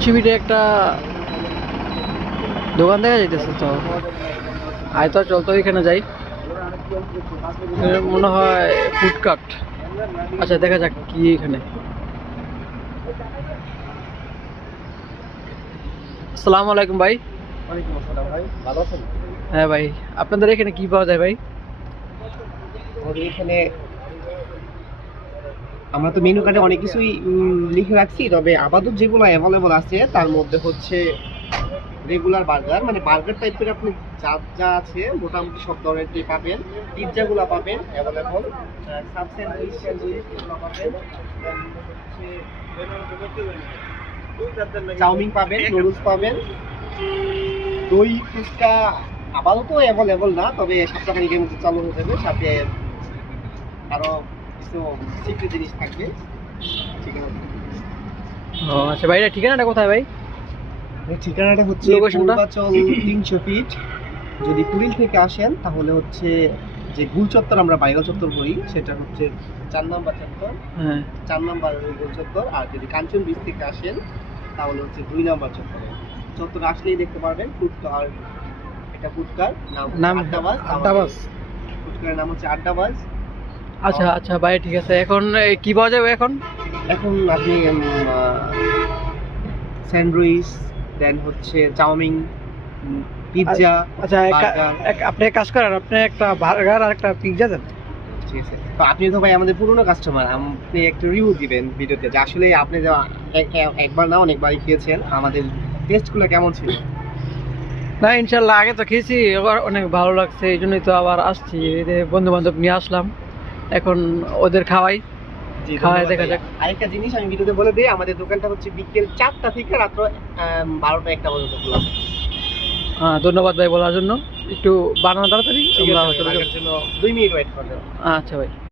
300 ফিটে একটা দোকান দেখা যাইতেছে, তো আয় তো চল তো এখানে যাই। মনে হয় ফুডকার্ট। আচ্ছা দেখা যাক কি এখানে। আসসালামু আলাইকুম ভাই। ওয়ালাইকুম আসসালাম ভাই, ভালো আছেন? হ্যাঁ ভাই, আপনাদের এখানে কি পাওয়া যায় ভাই? আমাদের এখানে আমরা তো মেনু কার্ডে অনেক কিছুই লিখে রাখছি, তবে আপাতত যেগুলো অ্যাভেলেবল আছে তার মধ্যে হচ্ছে রেগুলার বার্গার, মানে বার্গার টাইপের আপনি যা যা আছে মোটামুটি সব ধরনেরই পাবেন। পিৎজাগুলো পাবেন অ্যাভেলেবল, সাব স্যান্ডউইচ এগুলো পাবেন, চাউমিন পাবেন, নুডলস পাবেন, দই ফুচকা আপাতত অ্যাভেলেবল না, তবে সপ্তাহখানিকের মধ্যে চালু হয়ে যাবে। সাথে আরো কিছু সিক্রেট জিনিস থাকবে। ঠিকানা ও আচ্ছা ভাই, এটা ঠিকানাটা কোথায় ভাই? ঠিকানাটা হচ্ছে লোকেশনটা? পূর্বাচল 300 ফিট। যদি কুড়িল থেকে আসেন তাহলে হচ্ছে যে গুল চত্বর আমরা বাইগাল চত্বর করি, সেটা হচ্ছে 4 নম্বর চত্বর, হ্যাঁ 4 নম্বর গুল চত্বর। আর যদি কাঞ্চন ব্রিজ থেকে আসেন তাহলে হচ্ছে 2 নম্বর চত্বরে। চত্বর আসলেই দেখতে পারবেন ফুটকার, এটা ফুটকার নাম আড্ডাবাজ। ফুটকারের নাম হচ্ছে আড্ডাবাজ। আচ্ছা আচ্ছা ভাই, ঠিক আছে। এখন কি পাওয়া যাবে এখন? এখন আপনি স্যান্ডউইচ, দেন হচ্ছে চাউমিন, পিৎজা, আচ্ছা বার্গার। আপনি এক কাজ করেন, আপনি একটা বার্গার আর একটা পিৎজা দেন। ঠিক আছে, তো আপনি তো ভাই আমাদের পুরনো কাস্টমার, আপনি একটু রিভিউ দিবেন ভিডিওতে যে আসলে আপনি যে একবার না অনেকবারই খেয়েছেন, আমাদের টেস্টগুলো কেমন ছিল। না ইনশাল্লাহ, আগে তো খেয়েছি, এবার অনেক ভালো লাগছে, এই জন্যই তো আবার আসছি। বন্ধু বান্ধব নিয়ে আসলাম, এখন ওদের খাওয়াই। জি, খাওয়াই ধন্যবাদ দেখা ভাই। যাক। আরেকটা জিনিস আমি ভিডিওতে বলে দিই, আমাদের দোকানটা হচ্ছে বিকেল 4টা থেকে রাত্র 12টা 1টা পর্যন্ত খোলা থাকে। হ্যাঁ ধন্যবাদ ভাই বলার জন্য। একটু বানানো তাড়াতাড়ি, ঠিক আমরা আছে, চলে যাবো। রাখার জন্য 2 মিনিট ওয়েট করবেন। আচ্ছা ভাই।